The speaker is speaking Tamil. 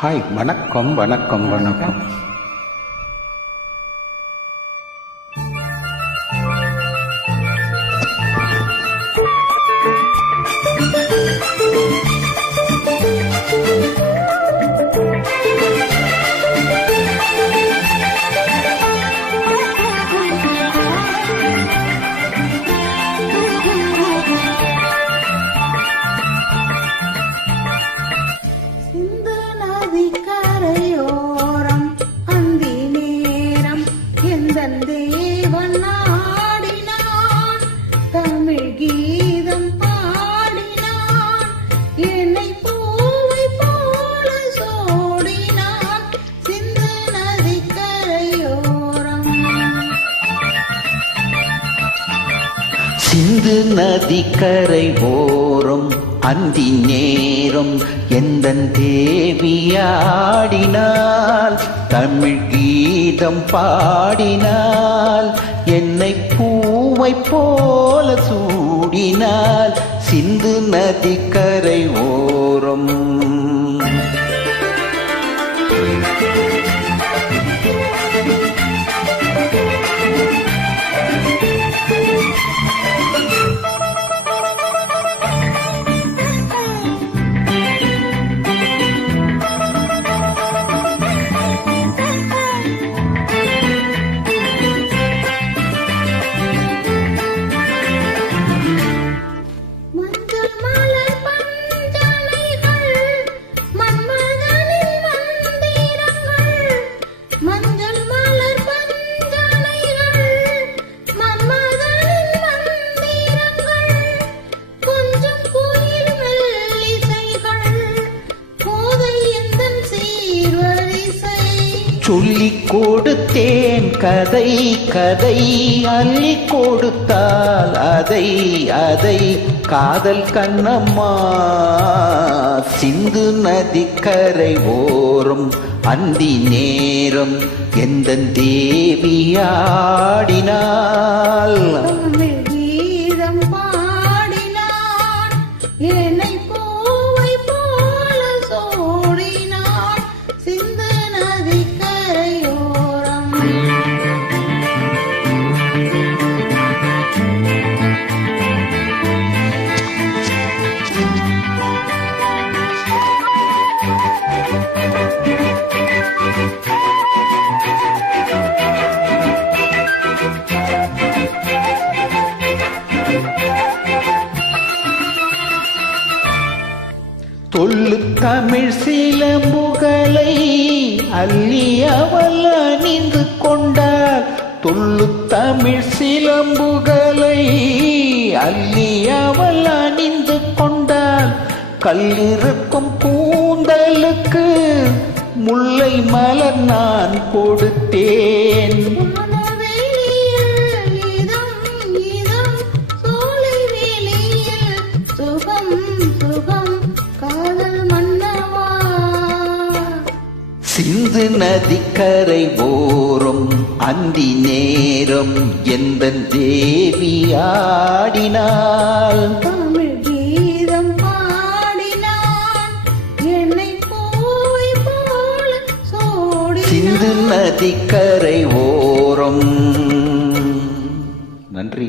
ஹாய், வணக்கம் வணக்கம் வணக்கம். கரையோரம் அந்தி நேரம் எந்தன் தேவன் ஆடினான், தமிழ் கீதம் பாடினான், என்னை பூவை போல சோடினான் சிந்து நதி கரையோரம். சிந்து நதி கரை ஓரம் அந்தி நேரம் எந்தன் தேவியாடினாள், தமிழ் கீதம் பாடினாள், என்னை பூவை போல சூடினாள் சிந்து நதி கரை ஓரம். சொல்லிக் கொடுத்தேன் கதை கதை, அள்ளி கொடுத்தால் அதை அதை காதல் கண்ணம்மா. சிந்து நதி கரை ஓரம் அந்தி நேரம் எந்தன் தேவியாடினாள், கீதம் பாடினான், என்னை பூவை போல சோடினான் சிந்து நதி கரையோரம். தொல்லு தமிழ் சிலம்புகளை அள்ளி அவள் அணிந்து கொண்டாள், தொல்லு தமிழ் சிலம்புகளை அள்ளி அவள் அணிந்து கொண்டாள், கல்லிருக்கும் கூந்தலுக்கு முல்லை மலர் நான் கொடுத்தேன். சிந்து நதி கரை ஓரம் அந்தி நேரம் எந்தன் தேவியாடினாள், தமிழ் கீதம் பாடினான், என்னை பூவை போல சோடி. சிந்து நதி கரை ஓரம். நன்றி.